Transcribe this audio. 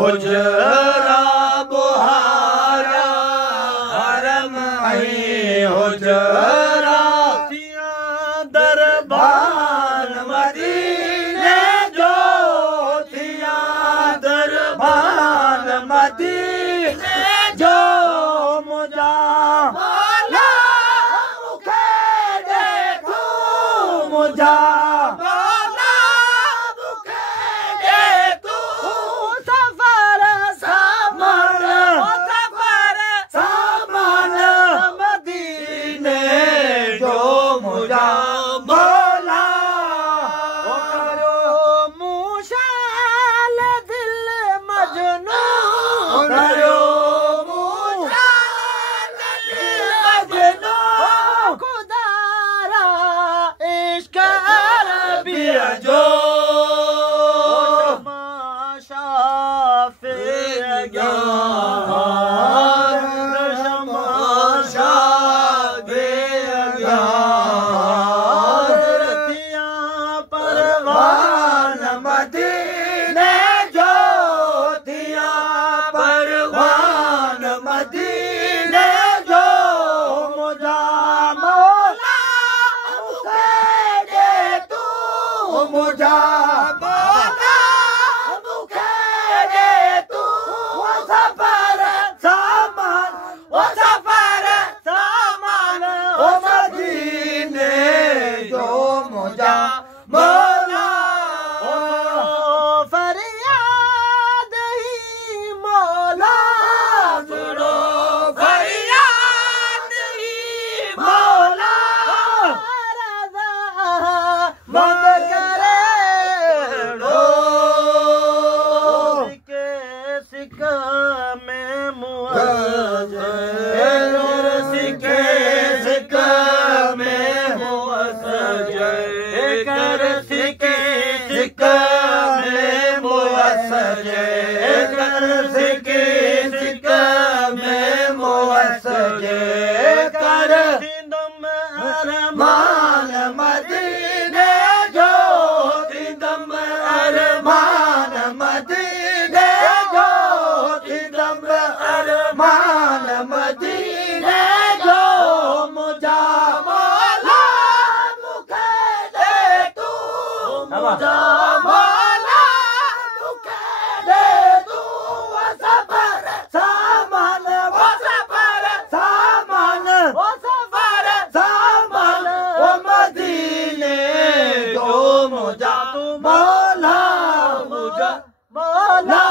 हुजरा बुहारा हरम हुजरा दरबार मदीने जो थिया दरबार मदीने जो मुझा मौला मुखे देखो मुझा मौला मुखे देखो सफर सामान सफर सामान मदीने जो मुझा मौला करो मुशाल दिल मजनू करो मुशाल दिल मजनू खुदारा इश्क अरबिया जो शाफे परवान मदीने जो थिया परवान मदीने जो मुझा मौला मुखे दे तू मुझा मौला मुखे दे तू वो सफर सामान वो सफर सामान वो मदीने जो मुझा मौला फरियाद ही मौला सुनो फरियाद ही मौला रज़ा मत करे रो सिके सिक में मुअज्जल सिके सिक में मुअज्जल कर सिके सिक में मुअज्जल कर सिके सिक में मुअज्जल कर सिंदम अरमान मदीने जो सिंदम अरमान मदीने जो सिंदम अरमान मदीने जो मुझा मौला मुखे दे तू मुझा मौला मुखे दे तू वो सफर सामान वो सफर सामान वो सफर सामान वो मदीने जो मुझा तू मौला मुझा मौला